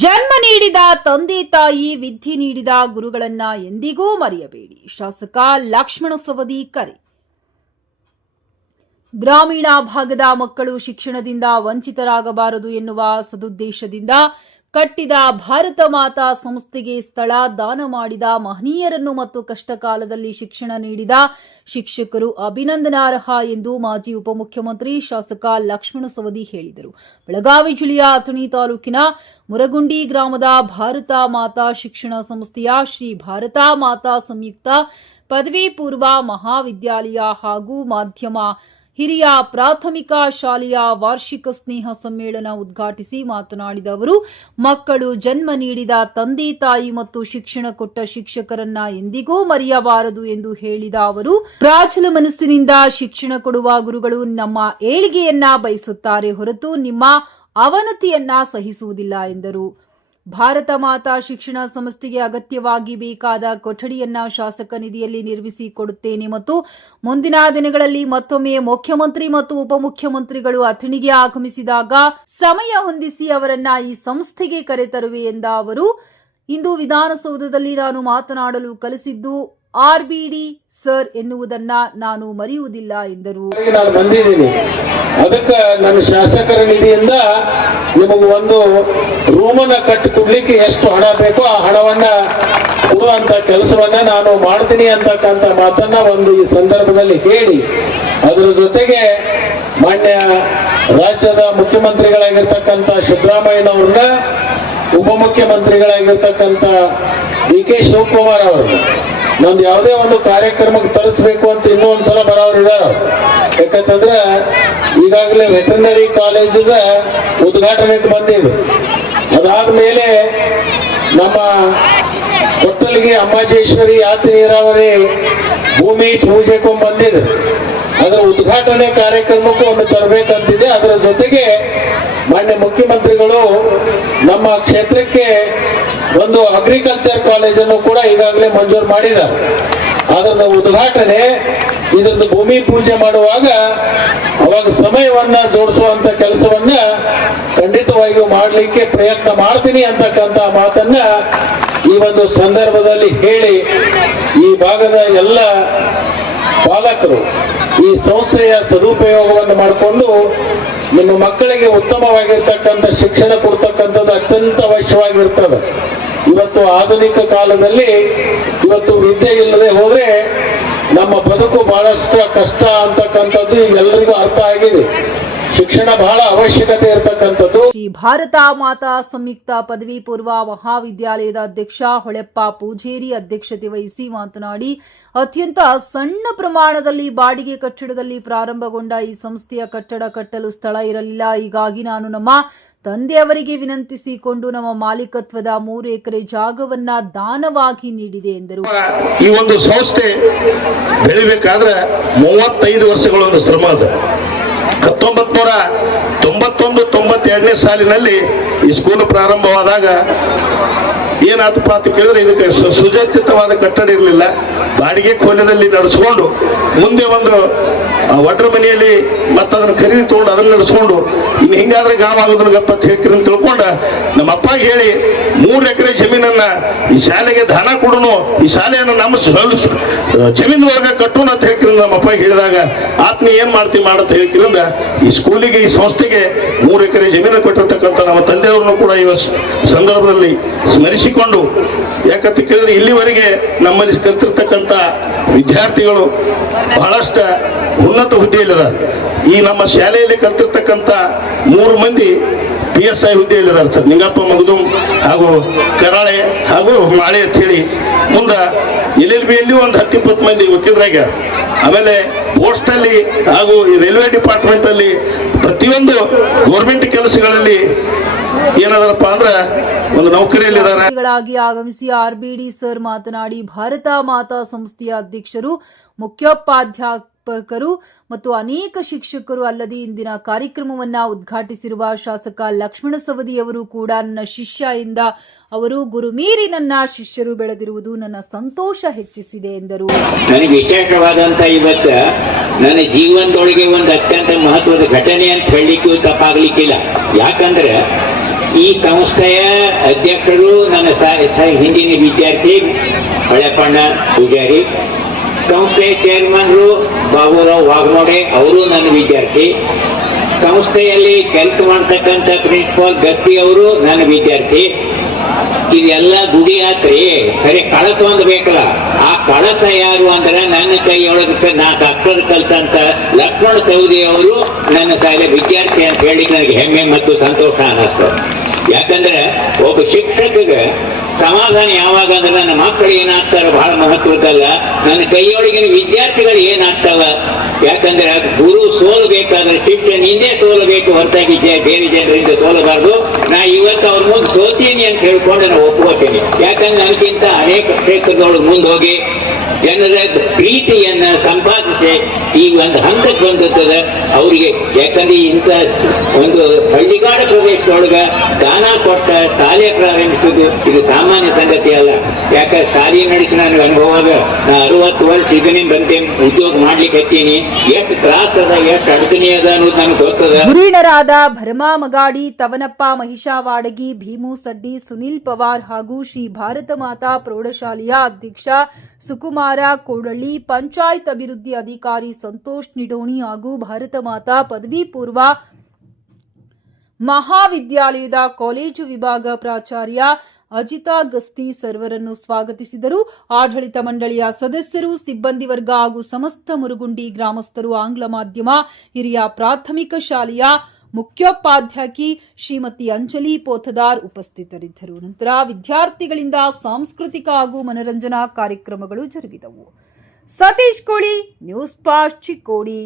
ಜನ್ಮ ನೀಡಿದ ತಂದೆ ತಾಯಿ, ವಿದ್ಯೆ ನೀಡಿದ ಗುರುಗಳನ್ನ ಎಂದಿಗೂ ಮರೆಯಬೇಡಿ. ಶಾಸಕ ಲಕ್ಷ್ಮಣ ಸವದಿ ಕರೆ. ಗ್ರಾಮೀಣ ಭಾಗದ ಮಕ್ಕಳು ಶಿಕ್ಷಣದಿಂದ ವಂಚಿತರಾಗಬಾರದು ಎನ್ನುವ ಸದುದ್ದೇಶದಿಂದ ಕಟ್ಟಿದ ಭಾರತ ಮಾತಾ ಸಂಸ್ಥೆಗೆ ಸ್ಥಳ ದಾನ ಮಾಡಿದ ಮಹನೀಯರನ್ನು ಮತ್ತು ಕಷ್ಟಕಾಲದಲ್ಲಿ ಶಿಕ್ಷಣ ನೀಡಿದ ಶಿಕ್ಷಕರು ಅಭಿನಂದನಾರ್ಹ ಎಂದು ಮಾಜಿ ಉಪಮುಖ್ಯಮಂತ್ರಿ ಶಾಸಕ ಲಕ್ಷ್ಮಣ ಸವದಿ ಹೇಳಿದರು. ಬೆಳಗಾವಿ ಜಿಲ್ಲೆಯ ಅಥಣಿ ತಾಲೂಕಿನ ಮುರಗುಂಡಿ ಗ್ರಾಮದ ಭಾರತ ಮಾತಾ ಶಿಕ್ಷಣ ಸಂಸ್ಥೆಯ ಶ್ರೀ ಭಾರತ ಮಾತಾ ಸಂಯುಕ್ತ ಪದವಿ ಪೂರ್ವ ಮಹಾವಿದ್ಯಾಲಯ ಹಾಗೂ ಮಾಧ್ಯಮ ಹಿರಿಯ ಪ್ರಾಥಮಿಕ ಶಾಲೆಯ ವಾರ್ಷಿಕ ಸ್ನೇಹ ಸಮ್ಮೇಳನ ಉದ್ಘಾಟಿಸಿ ಮಾತನಾಡಿದ ಅವರು, ಮಕ್ಕಳು ಜನ್ಮ ನೀಡಿದ ತಂದೆ ತಾಯಿ ಮತ್ತು ಶಿಕ್ಷಣ ಕೊಟ್ಟ ಶಿಕ್ಷಕರನ್ನ ಎಂದಿಗೂ ಮರೆಯಬಾರದು ಎಂದು ಹೇಳಿದ ಅವರು, ಪ್ರಾಚಲ ಮನಸ್ಸಿನಿಂದ ಶಿಕ್ಷಣ ಕೊಡುವ ಗುರುಗಳು ನಮ್ಮ ಏಳಿಗೆಯನ್ನ ಬಯಸುತ್ತಾರೆ ಹೊರತು ನಿಮ್ಮ ಅವನತಿಯನ್ನ ಸಹಿಸುವುದಿಲ್ಲ ಎಂದರು. ಭಾರತ ಮಾತಾ ಶಿಕ್ಷಣ ಸಂಸ್ಥೆಗೆ ಅಗತ್ಯವಾಗಿ ಬೇಕಾದ ಕೊಠಡಿಯನ್ನ ಶಾಸಕ ನಿಧಿಯಲ್ಲಿ ನಿರ್ಮಿಸಿ ಕೊಡುತ್ತೇನೆ ಮತ್ತು ಮುಂದಿನ ದಿನಗಳಲ್ಲಿ ಮತ್ತೊಮ್ಮೆ ಮುಖ್ಯಮಂತ್ರಿ ಮತ್ತು ಉಪಮುಖ್ಯಮಂತ್ರಿಗಳು ಅಥಣಿಗೆ ಆಗಮಿಸಿದಾಗ ಸಮಯ ಹೊಂದಿಸಿ ಅವರನ್ನ ಈ ಸಂಸ್ಥೆಗೆ ಕರೆತರುವೆ ಎಂದ ಅವರು, ಇಂದು ವಿಧಾನಸೌಧದಲ್ಲಿ ನಾನು ಮಾತನಾಡಲು ಕಲಿಸಿದ್ದು RBD ಸರ್ ಎನ್ನುವುದನ್ನ ನಾನು ಮರೆಯುವುದಿಲ್ಲ ಎಂದರು. ನಾನು ಬಂದಿದ್ದೀನಿ, ಅದಕ್ಕೆ ನನ್ನ ಶಾಸಕರ ನಿಧಿಯಿಂದ ನಿಮಗೆ ಒಂದು ರೂಮನ್ನ ಕಟ್ಟಿ ಕೊಡ್ಲಿಕ್ಕೆ ಎಷ್ಟು ಹಣ ಬೇಕೋ ಆ ಹಣವನ್ನ ಕೊಡುವಂತ ಕೆಲಸವನ್ನ ನಾನು ಮಾಡ್ತೀನಿ ಅಂತಕ್ಕಂಥ ಮಾತನ್ನ ಒಂದು ಈ ಸಂದರ್ಭದಲ್ಲಿ ಹೇಳಿ, ಅದರ ಜೊತೆಗೆ ಮಾನ್ಯ ರಾಜ್ಯದ ಮುಖ್ಯಮಂತ್ರಿಗಳಾಗಿರ್ತಕ್ಕಂಥ ಸಿದ್ದರಾಮಯ್ಯನವ್ರನ್ನ, ಉಪಮುಖ್ಯಮಂತ್ರಿಗಳಾಗಿರ್ತಕ್ಕಂಥ DK ಶಿವಕುಮಾರ್ ಅವರು ನಂದು ಯಾವುದೇ ಒಂದು ಕಾರ್ಯಕ್ರಮಕ್ಕೆ ತರಿಸ್ಬೇಕು ಅಂತ ಇನ್ನೂ ಒಂದ್ಸಲ ಬರೋರು ಇದಾರ. ಯಾಕಂತಂದ್ರೆ ಈಗಾಗಲೇ ವೆಟರ್ನರಿ ಕಾಲೇಜಿನ ಉದ್ಘಾಟನೆಗೆ ಬಂದಿದೆ. ಅದಾದ್ಮೇಲೆ ನಮ್ಮ ಕೊಟ್ಟಲಿಗೆ ಅಮ್ಮಾಜೇಶ್ವರಿ ಯಾತ್ರಿ ನೀರಾವರಿ ಭೂಮಿ ಪೂಜೆಗೂ ಬಂದಿದೆ. ಅದರ ಉದ್ಘಾಟನೆ ಕಾರ್ಯಕ್ರಮಕ್ಕೂ ಒಂದು ತರಬೇಕಂತಿದೆ. ಅದರ ಜೊತೆಗೆ ಮಾನ್ಯ ಮುಖ್ಯಮಂತ್ರಿಗಳು ನಮ್ಮ ಕ್ಷೇತ್ರಕ್ಕೆ ಒಂದು ಅಗ್ರಿಕಲ್ಚರ್ ಕಾಲೇಜನ್ನು ಕೂಡ ಈಗಾಗಲೇ ಮಂಜೂರು ಮಾಡಿದ್ದಾರೆ. ಅದರ ಉದ್ಘಾಟನೆ, ಇದನ್ನು ಭೂಮಿ ಪೂಜೆ ಮಾಡುವಾಗ ಅವಾಗ ಸಮಯವನ್ನ ಜೋಡಿಸುವಂತ ಕೆಲಸವನ್ನ ಖಂಡಿತವಾಗಿಯೂ ಮಾಡಲಿಕ್ಕೆ ಪ್ರಯತ್ನ ಮಾಡ್ತೀನಿ ಅಂತಕ್ಕಂಥ ಮಾತನ್ನ ಈ ಒಂದು ಸಂದರ್ಭದಲ್ಲಿ ಹೇಳಿ, ಈ ಭಾಗದ ಎಲ್ಲ ಪಾಲಕರು ಈ ಸಂಸ್ಥೆಯ ಸದುಪಯೋಗವನ್ನು ಮಾಡಿಕೊಂಡು ನಿಮ್ಮ ಮಕ್ಕಳಿಗೆ ಉತ್ತಮವಾಗಿರ್ತಕ್ಕಂಥ ಶಿಕ್ಷಣ ಕೊಡ್ತಕ್ಕಂಥದ್ದು ಅತ್ಯಂತ ಅವಶ್ಯವಾಗಿರ್ತದೆ. ಇವತ್ತು ಆಧುನಿಕ ಕಾಲದಲ್ಲಿ ಇವತ್ತು ವಿದ್ಯೆ ಇಲ್ಲದೆ ಹೋದ್ರೆ ನಮ್ಮ ಬದುಕು ಬಹಳಷ್ಟು ಕಷ್ಟ ಅಂತಕ್ಕಂಥದ್ದು ಎಲ್ಲರಿಗೂ ಅರ್ಥ ಆಗಿದೆ. ಶಿಕ್ಷಣ ಬಹಳ ಅವಶ್ಯಕತೆ ಇರತಕ್ಕಂಥದ್ದು. ಶ್ರೀ ಭಾರತ ಮಾತಾ ಸಂಯುಕ್ತ ಪದವಿ ಪೂರ್ವ ಮಹಾವಿದ್ಯಾಲಯದ ಅಧ್ಯಕ್ಷ ಹೊಳೆಪ್ಪ ಪೂಜೇರಿ ಅಧ್ಯಕ್ಷತೆ ವಹಿಸಿ ಮಾತನಾಡಿ, ಅತ್ಯಂತ ಸಣ್ಣ ಪ್ರಮಾಣದಲ್ಲಿ ಬಾಡಿಗೆ ಕಟ್ಟಡದಲ್ಲಿ ಪ್ರಾರಂಭಗೊಂಡ ಈ ಸಂಸ್ಥೆಯ ಕಟ್ಟಡ ಕಟ್ಟಲು ಸ್ಥಳ ಇರಲಿಲ್ಲ. ಹೀಗಾಗಿ ನಾನು ನಮ್ಮ ತಂದೆಯವರಿಗೆ ವಿನಂತಿಸಿಕೊಂಡು ನಮ್ಮ ಮಾಲೀಕತ್ವದ 3 ಎಕರೆ ಜಾಗವನ್ನ ದಾನವಾಗಿ ನೀಡಿದೆ ಎಂದರು. ಈ ಒಂದು ಸಂಸ್ಥೆ ಬೆಳಿಬೇಕಾದ್ರೆ 35 ವರ್ಷಗಳ ಒಂದು ಶ್ರಮ ಅದ. 1991-92ನೇ ಸಾಲಿನಲ್ಲಿ ಈ ಸ್ಕೂಲ್ ಪ್ರಾರಂಭವಾದಾಗ ಏನಾತಪ್ಪ ಅಂತ ಕೇಳಿದ್ರೆ, ಇದಕ್ಕೆ ಸುಸಜ್ಜಿತವಾದ ಕಟ್ಟಡ ಇರಲಿಲ್ಲ. ಬಾಡಿಗೆ ಕೋಲೆದಲ್ಲಿ ನಡೆಸ್ಕೊಂಡು ಮುಂದೆ ಒಂದು ಒಡ್ರ ಮನೆಯಲ್ಲಿ ಮತ್ತದನ್ನು ಖರೀದಿ ತಗೊಂಡು ಅದನ್ನು ನಡೆಸ್ಕೊಂಡು ಇನ್ನು ಹಿಂಗಾದ್ರೆ ಗಾಂವ್ ಆಗೋದನ್ನ ಗಪ್ಪ ಹೇಳ್ಕಿರಿ ಅಂತ ತಿಳ್ಕೊಂಡ ನಮ್ಮ ಅಪ್ಪಾಗಿ ಹೇಳಿ 3 ಎಕರೆ ಜಮೀನನ್ನ ಈ ಶಾಲೆಗೆ ದಾನ ಕೊಡೋನು, ಈ ಶಾಲೆಯನ್ನು ನಮ್ಮ ಜಮೀನೊಳಗೆ ಕಟ್ಟೋಣ ಅಂತ ಹೇಳ್ಕಿರಿ ನಮ್ಮ ಅಪ್ಪಾಗಿ ಹೇಳಿದಾಗ, ಆತ್ಮೀಯ ಏನ್ ಮಾಡ್ತೀವಿ ಮಾಡಂತ ಹೇಳ್ಕಿರಿಂದ ಈ ಸ್ಕೂಲಿಗೆ, ಈ ಸಂಸ್ಥೆಗೆ 3 ಎಕರೆ ಜಮೀನು ಕೊಟ್ಟಿರ್ತಕ್ಕಂಥ ನಮ್ಮ ತಂದೆಯವ್ರನ್ನು ಕೂಡ ಈ ಸಂದರ್ಭದಲ್ಲಿ ಸ್ಮರಿಸಿಕೊಂಡು, ಯಾಕಂತ ಕೇಳಿದ್ರೆ ಇಲ್ಲಿವರೆಗೆ ನಮ್ಮಲ್ಲಿ ಕಲ್ತಿರ್ತಕ್ಕಂಥ ವಿದ್ಯಾರ್ಥಿಗಳು ಬಹಳಷ್ಟು ಉನ್ನತ ಹುದ್ದೆಯಲ್ಲಿದ್ದಾರೆ. ಈ ನಮ್ಮ ಶಾಲೆಯಲ್ಲಿ ಕಲ್ತಿರ್ತಕ್ಕಂಥ 3 ಮಂದಿ PSI ಹುದ್ದೆಯಲ್ಲಿದ್ದಾರೆ ಸರ್. ನಿಂಗಪ್ಪ ಮಗದುಂ ಹಾಗೂ ಕರಾಳೆ ಹಾಗೂ ಮಾಳೆ ಅಂತ ಹೇಳಿ. ಮುಂದೆ LLBಯಲ್ಲಿ ಒಂದು 10-20 ಮಂದಿ ವಕೀಲರಾಗ, ಆಮೇಲೆ ಪೋಸ್ಟ್ ಅಲ್ಲಿ ಹಾಗೂ ಈ ರೈಲ್ವೆ ಡಿಪಾರ್ಟ್ಮೆಂಟ್ ಅಲ್ಲಿ ಪ್ರತಿಯೊಂದು ಗೌರ್ಮೆಂಟ್ ಕೆಲಸಗಳಲ್ಲಿ ಏನದರಪ್ಪ ಅಂದ್ರೆ ಒಂದು ನೌಕರಿಯಲ್ಲಿದ್ದಾರೆ. ಆಗಮಿಸಿ RBD ಸರ್ ಮಾತನಾಡಿ, ಭಾರತ ಮಾತಾ ಸಂಸ್ಥೆಯ ಅಧ್ಯಕ್ಷರು, ಮುಖ್ಯೋಪಾಧ್ಯಾಪಕರು ಮತ್ತು ಅನೇಕ ಶಿಕ್ಷಕರು ಅಲ್ಲದೆ ಇಂದಿನ ಕಾರ್ಯಕ್ರಮವನ್ನ ಉದ್ಘಾಟಿಸಿರುವ ಶಾಸಕ ಲಕ್ಷ್ಮಣ ಸವದಿ ಅವರು ಕೂಡ ನನ್ನ ಶಿಷ್ಯ ಎಂದ ಅವರು, ಗುರುಮೀರಿ ನನ್ನ ಶಿಷ್ಯರು ಬೆಳೆದಿರುವುದು ನನ್ನ ಸಂತೋಷ ಹೆಚ್ಚಿಸಿದೆ ಎಂದರು. ನನಗೆ ವಿಶೇಷವಾದಂತ ಇವತ್ತು ನನ್ನ ಜೀವನದೊಳಗೆ ಒಂದು ಅತ್ಯಂತ ಮಹತ್ವದ ಘಟನೆ ಅಂತ ಹೇಳಲಿಕ್ಕೂ ತಪ್ಪಾಗ್ಲಿಕ್ಕಿಲ್ಲ. ಯಾಕಂದ್ರೆ ಈ ಸಂಸ್ಥೆಯ ಅಧ್ಯಕ್ಷರು ನನ್ನ ಹಿಂದಿನ ವಿದ್ಯಾರ್ಥಿ ಹಳೆಪಣ್ಣ ಪೂಜಾರಿ, ಸಂಸ್ಥೆಯ ಚೇರ್ಮನ್ರು ಬಾಬುರಾವ್ ವಾಘಮೋಡೆ, ಅವರು ನನ್ನ ವಿದ್ಯಾರ್ಥಿ, ಸಂಸ್ಥೆಯಲ್ಲಿ ಕೆಲಸ ಮಾಡ್ತಕ್ಕಂಥ ಪ್ರಿನ್ಸಿಪಾಲ್ ಗಸ್ತಿ ಅವರು ನನ್ನ ವಿದ್ಯಾರ್ಥಿ. ಇದೆಲ್ಲ ಗುಡಿ ಆತ್ರಿ, ಖರೆ ಕಳಸ ಒಂದು ಬೇಕಲ್ಲ. ಆ ಕಳಸ ಯಾರು ಅಂದ್ರೆ ನನ್ನ ಕೈಯೊಳಗೆ 4 ಅಕ್ಷರ ಕಲ್ತಂತ ಲಕ್ಷ್ಮಣ ಸೌದಿ ಅವರು ನನ್ನ ಶಾಲೆ ವಿದ್ಯಾರ್ಥಿ ಅಂತ ಹೇಳಿ ನನಗೆ ಹೆಮ್ಮೆ ಮತ್ತು ಸಂತೋಷ ಅನ್ನಿಸ್ತು. ಯಾಕಂದ್ರೆ ಒಬ್ಬ ಶಿಕ್ಷಕಗೆ ಸಮಾಧಾನ ಯಾವಾಗ ಅಂದ್ರೆ ನನ್ನ ಮಕ್ಕಳು ಏನಾಗ್ತಾರ ಬಹಳ ಮಹತ್ವದಲ್ಲ, ನನ್ನ ಕೈಯೊಳಗಿನ ವಿದ್ಯಾರ್ಥಿಗಳು ಏನಾಗ್ತಾವ. ಯಾಕಂದ್ರೆ ಗುರು ಸೋಲಬೇಕಾದ್ರೆ ಶಿಕ್ಷಣ ನಿಂದೇ ಸೋಲಬೇಕು ಹೊರತಾಗಿ ಬೇರೆ ಜನರಿಂದ ಸೋಲಬಾರ್ದು. ನಾ ಇವತ್ತು ಅವ್ರ ಮುಂದೆ ಸೋತೀನಿ ಅಂತ ಹೇಳ್ಕೊಂಡು ನಾನು ಒಪ್ಕೋತೀನಿ. ಯಾಕಂದ್ರೆ ನನಗಿಂತ ಅನೇಕ ಕ್ಷೇತ್ರಗಳು ಮುಂದೆ ಹೋಗಿ ಜನರ ಪ್ರೀತಿಯನ್ನ ಸಂಪಾದಿಸಿ ಈ ಒಂದು ಹಂತಕ್ಕೆ ಬಂದಿರ್ತದೆ ಅವರಿಗೆ. ಯಾಕಂದ್ರೆ ಇಂಥ ಒಂದು ಹಳ್ಳಿಗಾಡ ಪ್ರದೇಶದೊಳಗ ದಾನ ಕೊಟ್ಟ ಶಾಲೆ ಪ್ರಾರಂಭಿಸುವುದು ಇದು ಸಾಮಾನ್ಯ ಸಂಗತಿ ಅಲ್ಲ. ಯಾಕಂದ್ರೆ ಶಾಲೆ ನಡೆಸಿ ನನಗೆ ಅನುಭವ ಅದ. ನಾ 60 ವರ್ಷ ಇದನ್ನೇ ಬಂದೆ ಉದ್ಯೋಗ ಮಾಡ್ಲಿಕ್ಕೆ ಹತ್ತೀನಿ. ಎಷ್ಟು ತ್ರಾಸ ಅದ, ಎಷ್ಟು ಅಡಚಣೆ ಅದ ಅನ್ನೋದು ನನಗೆ ಗೊತ್ತದ. ಧುರೀಣರಾದ ಭರಮಾ ಮಗಾಡಿ, ತವನಪ್ಪ ಮಹಿಷಾವಾಡಗಿ, ಭೀಮು ಸಡ್ಡಿ, ಸುನಿಲ್ ಪವಾರ್ ಹಾಗೂ ಶ್ರೀ ಭಾರತ ಮಾತಾ ಪ್ರೌಢಶಾಲೆಯ ಅಧ್ಯಕ್ಷ ಸುಕುಮಾರ ಕೋಡಳ್ಳಿ, ಪಂಚಾಯತ್ ಅಭಿವೃದ್ಧಿ ಅಧಿಕಾರಿ ಸಂತೋಷ್ ನಿಡೋಣಿ ಹಾಗೂ ಭಾರತ ಮಾತಾ ಪದವಿ ಪೂರ್ವ ಮಹಾವಿದ್ಯಾಲಯದ ಕಾಲೇಜು ವಿಭಾಗ ಪ್ರಾಚಾರ್ಯ ಅಜಿತಾ ಗಸ್ತಿ ಸರ್ವರನ್ನು ಸ್ವಾಗತಿಸಿದರು. ಆಡಳಿತ ಮಂಡಳಿಯ ಸದಸ್ಯರು, ಸಿಬ್ಬಂದಿ ವರ್ಗ ಹಾಗೂ ಸಮಸ್ತ ಮುರುಗುಂಡಿ ಗ್ರಾಮಸ್ಥರು, ಆಂಗ್ಲ ಮಾಧ್ಯಮ ಹಿರಿಯ ಪ್ರಾಥಮಿಕ ಶಾಲೆಯ ಮುಖ್ಯೋಪಾಧ್ಯಾಯಕಿ ಶ್ರೀಮತಿ ಅಂಜಲಿ ಪೋಥದಾರ್ ಉಪಸ್ಥಿತರಿದ್ದರು. ನಂತರ ವಿದ್ಯಾರ್ಥಿಗಳಿಂದ ಸಾಂಸ್ಕೃತಿಕ ಹಾಗೂ ಮನರಂಜನಾ ಕಾರ್ಯಕ್ರಮಗಳು ಜರುಗಿದವು. ಸತೀಶ್ ಕೋಳಿ, ನ್ಯೂಸ್ ಪಾಸ್ಟ್, ಚಿಕ್ಕೋಡಿ.